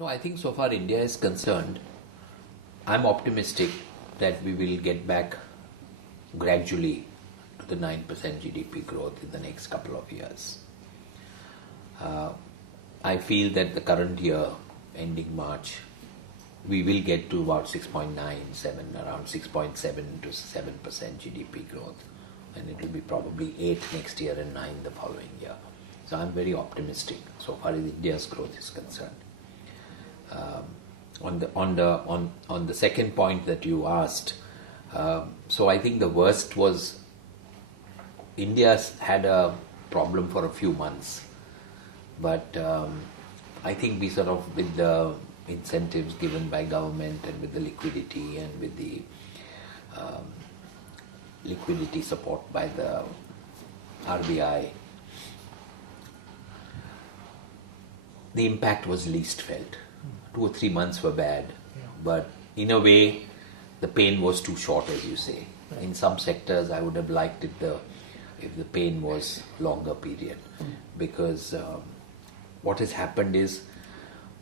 No, I think so far India is concerned, I'm optimistic that we will get back gradually to the 9% GDP growth in the next couple of years. I feel that the current year, ending March, we will get to about 6.97, around 6.7 to 7% GDP growth. And it will be probably 8 next year and 9 the following year. So I'm very optimistic so far as India's growth is concerned. On the second point that you asked, so I think the worst was India's had a problem for a few months, but I think we sort of, with the incentives given by government and with the liquidity and with the liquidity support by the RBI, the impact was least felt. 2 or 3 months were bad, but in a way the pain was too short, as you say. In some sectors I would have liked it if the pain was longer period, because what has happened is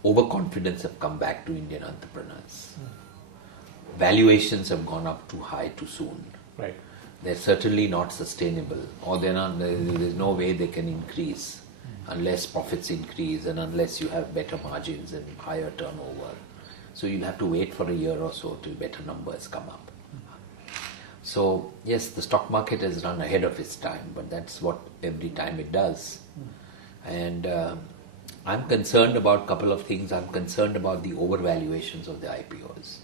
overconfidence have come back to Indian entrepreneurs. Valuations have gone up too high too soon. Right. They're certainly not sustainable, or there's no way they can increase unless profits increase and unless you have better margins and higher turnover. So you'll have to wait for a year or so till better numbers come up. So yes, the stock market has run ahead of its time, but that's what every time it does. And I'm concerned about a couple of things. I'm concerned about the overvaluations of the IPOs.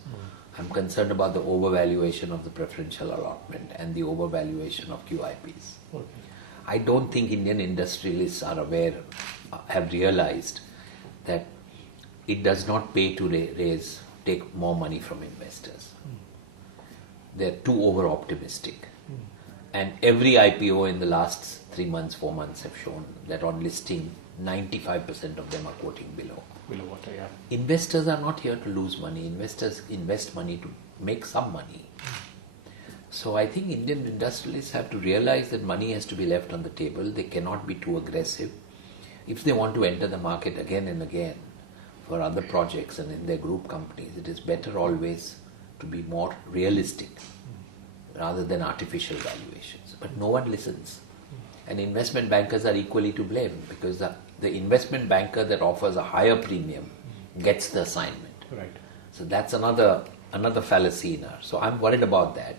I'm concerned about the overvaluation of the preferential allotment and the overvaluation of QIPs. Okay. I don't think Indian industrialists are aware, have realized that it does not pay to take more money from investors. They're too over-optimistic. And every IPO in the last 3 months, 4 months have shown that on listing, 95% of them are quoting below. Below what I have. Investors are not here to lose money. Investors invest money to make some money. So I think Indian industrialists have to realize that money has to be left on the table. They cannot be too aggressive. If they want to enter the market again and again for other projects and in their group companies, it is better always to be more realistic rather than artificial valuations. But no one listens. And investment bankers are equally to blame, because the investment banker that offers a higher premium gets the assignment. Right. So that's another fallacy in ours. So I'm worried about that.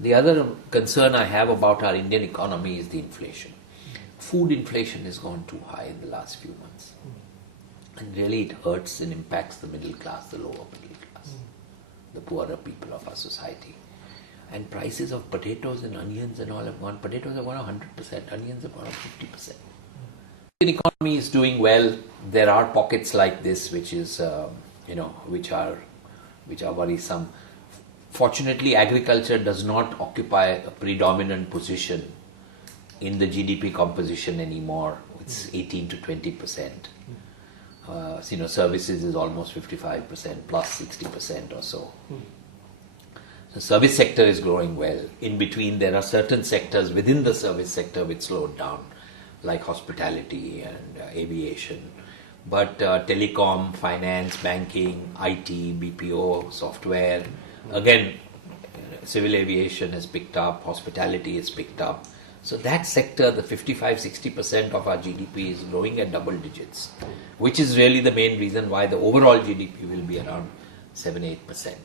The other concern I have about our Indian economy is the inflation. Food inflation has gone too high in the last few months. And really it hurts and impacts the middle class, the lower middle class, the poorer people of our society. And prices of potatoes and onions and all have gone. Potatoes have gone 100%, onions have gone up 50%. The economy is doing well. There are pockets like this which is, which are worrisome. Fortunately, agriculture does not occupy a predominant position in the GDP composition anymore. It's 18 to 20%. Services is almost 55%, plus 60% or so. The service sector is growing well. In between, there are certain sectors within the service sector which slowed down, like hospitality and aviation. But telecom, finance, banking, IT, BPO, software, again, civil aviation has picked up, hospitality has picked up. So that sector, the 55-60% of our GDP is growing at double digits, which is really the main reason why the overall GDP will be around 7-8%.